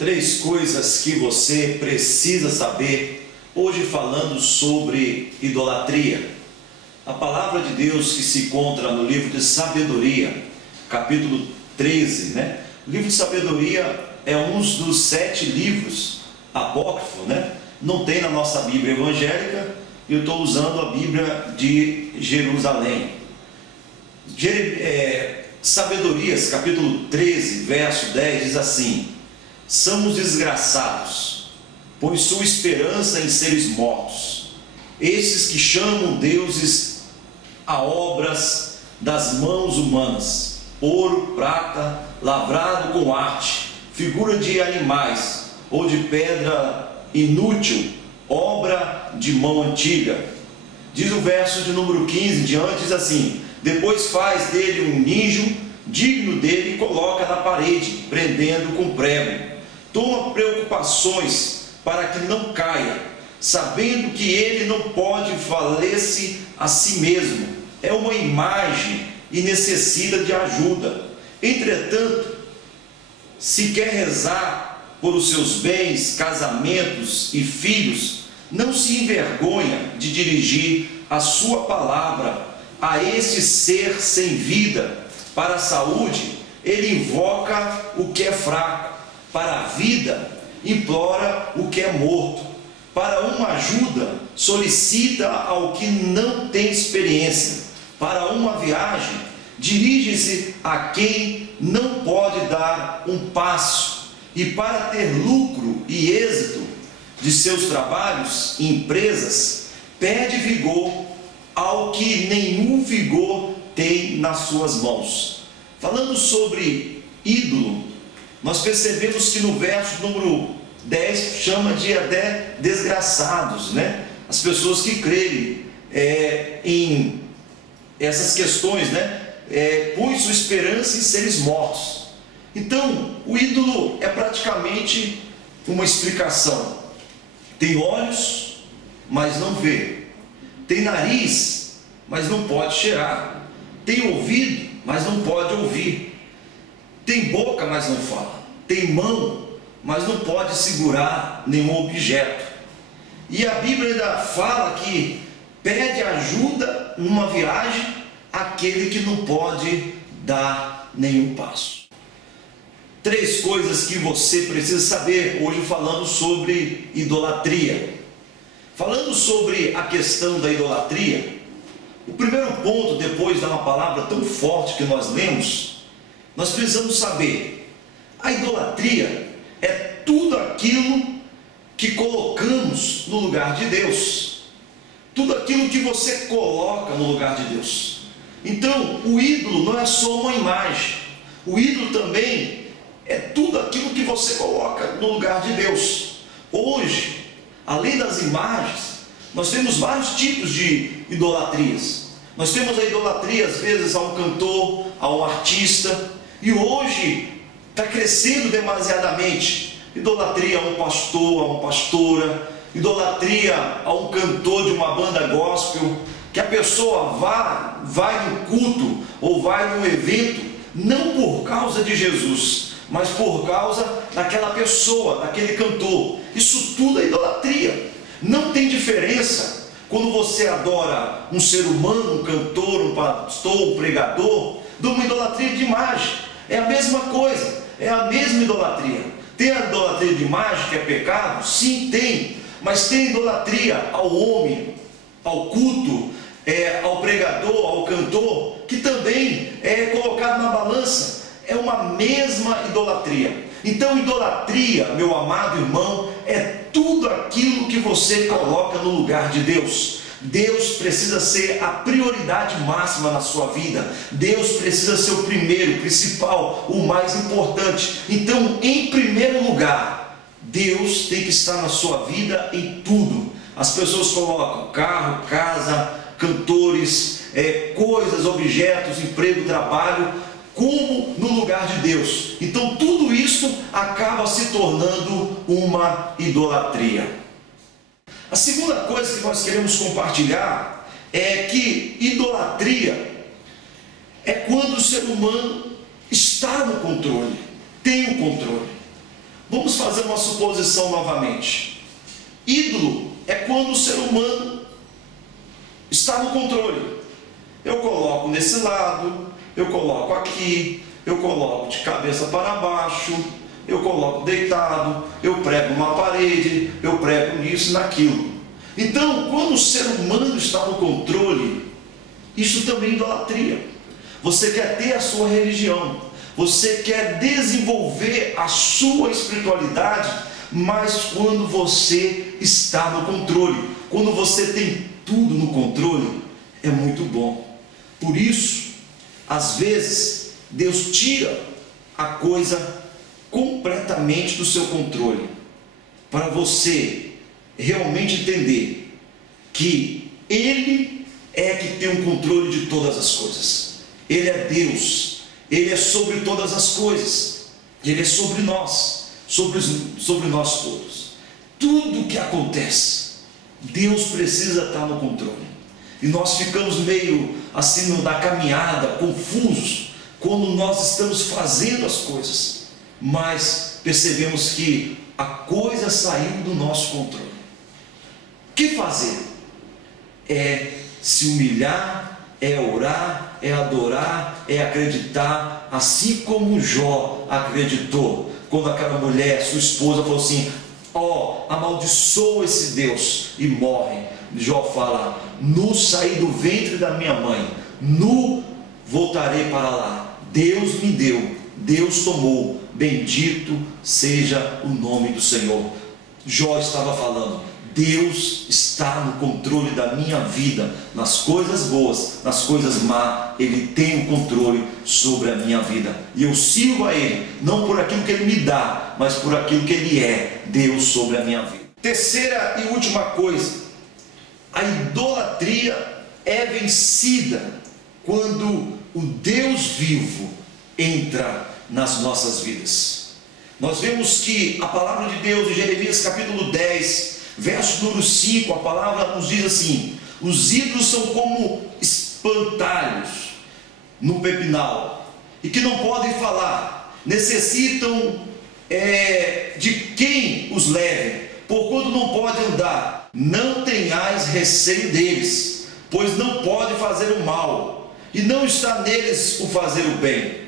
Três coisas que você precisa saber, hoje falando sobre idolatria. A palavra de Deus que se encontra no livro de Sabedoria, capítulo 13, O livro de Sabedoria é um dos 7 livros apócrifos, Não tem na nossa Bíblia evangélica, eu estou usando a Bíblia de Jerusalém. Sabedorias, capítulo 13, verso 10, diz assim: são os desgraçados, pois sua esperança em seres mortos, esses que chamam deuses a obras das mãos humanas, ouro, prata, lavrado com arte, figura de animais, ou de pedra inútil, obra de mão antiga. Diz o verso de número 15 em diante, diz assim: depois faz dele um ninho digno dele e coloca na parede, prendendo com prego. Toma preocupações para que não caia, sabendo que ele não pode valer-se a si mesmo. É uma imagem e necessita de ajuda. Entretanto, se quer rezar por os seus bens, casamentos e filhos, não se envergonha de dirigir a sua palavra a este ser sem vida. Para a saúde, ele invoca o que é fraco. Para a vida, implora o que é morto. Para uma ajuda, solicita ao que não tem experiência. Para uma viagem, dirige-se a quem não pode dar um passo. E para ter lucro e êxito de seus trabalhos e empresas, pede vigor ao que nenhum vigor tem nas suas mãos. Falando sobre ídolo, nós percebemos que no verso número 10 chama de até desgraçados, As pessoas que creem em essas questões, põe sua esperança em seres mortos. Então, o ídolo é praticamente uma explicação. Tem olhos, mas não vê. Tem nariz, mas não pode cheirar. Tem ouvido, mas não pode ouvir. Tem boca, mas não fala. Tem mão, mas não pode segurar nenhum objeto. E a Bíblia ainda fala que pede ajuda numa viagem àquele que não pode dar nenhum passo. Três coisas que você precisa saber hoje falando sobre idolatria. Falando sobre a questão da idolatria, o primeiro ponto, depois de uma palavra tão forte que nós lemos, nós precisamos saber: a idolatria é tudo aquilo que colocamos no lugar de Deus. Tudo aquilo que você coloca no lugar de Deus. Então, o ídolo não é só uma imagem. O ídolo também é tudo aquilo que você coloca no lugar de Deus. Hoje, além das imagens, nós temos vários tipos de idolatrias. Nós temos a idolatria, às vezes, a um cantor, a um artista. E hoje está crescendo demasiadamente. Idolatria a um pastor, a uma pastora. Idolatria a um cantor de uma banda gospel. Que a pessoa vai no culto ou vai num evento, não por causa de Jesus, mas por causa daquela pessoa, daquele cantor. Isso tudo é idolatria. Não tem diferença quando você adora um ser humano, um cantor, um pastor, um pregador, de uma idolatria de imagem. É a mesma coisa, é a mesma idolatria. Tem a idolatria de imagem, que é pecado? Sim, tem. Mas tem idolatria ao homem, ao culto, ao pregador, ao cantor, que também é colocado na balança. É uma mesma idolatria. Então, idolatria, meu amado irmão, é tudo aquilo que você coloca no lugar de Deus. Deus precisa ser a prioridade máxima na sua vida. Deus precisa ser o primeiro, o principal, o mais importante. Então, em primeiro lugar, Deus tem que estar na sua vida em tudo. As pessoas colocam carro, casa, cantores, coisas, objetos, emprego, trabalho, como no lugar de Deus. Então tudo isso acaba se tornando uma idolatria. A segunda coisa que nós queremos compartilhar é que idolatria é quando o ser humano está no controle, tem o controle. Vamos fazer uma suposição novamente. Ídolo é quando o ser humano está no controle. Eu coloco nesse lado, eu coloco aqui, eu coloco de cabeça para baixo, eu coloco deitado, eu prego numa parede, eu prego nisso e naquilo. Então, quando o ser humano está no controle, isso também é idolatria. Você quer ter a sua religião, você quer desenvolver a sua espiritualidade, mas quando você está no controle, quando você tem tudo no controle, é muito bom. Por isso, às vezes, Deus tira a coisa completamente do seu controle, para você realmente entender que Ele é que tem o controle de todas as coisas. Ele é Deus, Ele é sobre todas as coisas, Ele é sobre nós, sobre nós todos. Tudo que acontece, Deus precisa estar no controle. E nós ficamos meio assim na caminhada, confusos, quando nós estamos fazendo as coisas, mas percebemos que a coisa saiu do nosso controle. O que fazer? É se humilhar, é orar, é adorar, é acreditar, assim como Jó acreditou, quando aquela mulher, sua esposa, falou assim: ó, amaldiçoa esse Deus, e morre. Jó fala: nu saí do ventre da minha mãe, nu voltarei para lá. Deus me deu, Deus tomou, bendito seja o nome do Senhor. Jó estava falando: Deus está no controle da minha vida, nas coisas boas, nas coisas más, Ele tem o controle sobre a minha vida, e eu sirvo a Ele, não por aquilo que Ele me dá, mas por aquilo que Ele é, Deus sobre a minha vida. Terceira e última coisa: a idolatria é vencida quando o Deus vivo entra nas nossas vidas. Nós vemos que a palavra de Deus em Jeremias capítulo 10, verso número 5, a palavra nos diz assim: os ídolos são como espantalhos no pepinal, e que não podem falar, necessitam de quem os leve, porquanto não pode andar. Não tenhais receio deles, pois não pode fazer o mal, e não está neles o fazer o bem.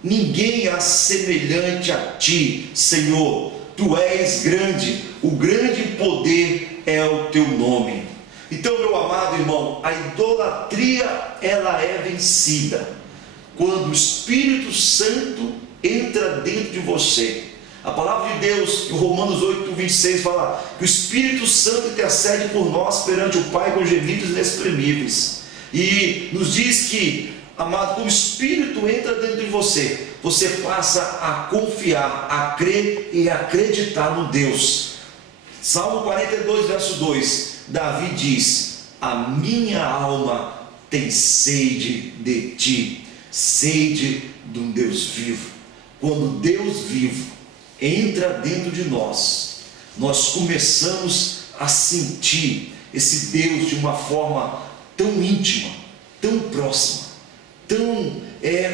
Ninguém há semelhante a ti, Senhor. Tu és grande, o grande poder é o teu nome. Então, meu amado irmão, a idolatria, ela é vencida quando o Espírito Santo entra dentro de você. A palavra de Deus, em Romanos 8, 26, fala que o Espírito Santo intercede por nós perante o Pai com gemidos inexprimíveis. E nos diz que, amado, quando o Espírito entra dentro de você, você passa a confiar, a crer e acreditar no Deus. Salmo 42, verso 2, Davi diz: a minha alma tem sede de ti, sede de um Deus vivo. Quando Deus vivo entra dentro de nós, nós começamos a sentir esse Deus de uma forma tão íntima, tão próxima, tão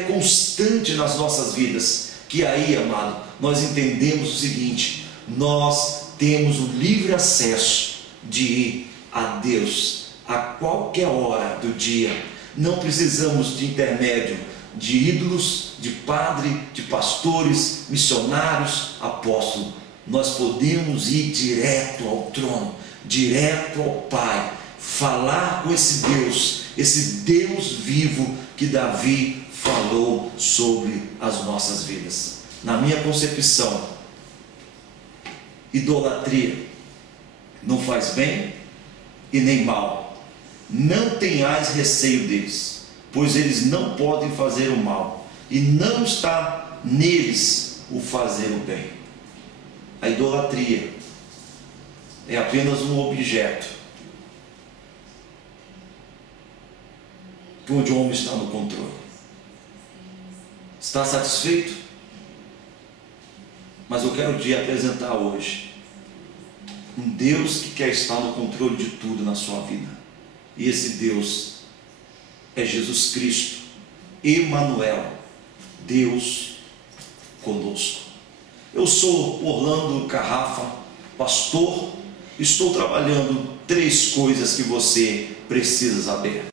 constante nas nossas vidas, que aí, amado, nós entendemos o seguinte: nós temos o livre acesso de ir a Deus a qualquer hora do dia. Não precisamos de intermédio de ídolos, de padre, de pastores, missionários, apóstolos. Nós podemos ir direto ao trono, direto ao Pai, falar com esse Deus vivo que Davi falou sobre as nossas vidas. Na minha concepção, idolatria não faz bem e nem mal. Não tenhais receio deles, pois eles não podem fazer o mal, e não está neles o fazer o bem. A idolatria é apenas um objeto onde o homem está no controle. Está satisfeito? Mas eu quero te apresentar hoje um Deus que quer estar no controle de tudo na sua vida. E esse Deus é Jesus Cristo, Emanuel, Deus conosco. Eu sou Orlando Carrafa, pastor. Estou trabalhando 3 coisas que você precisa saber.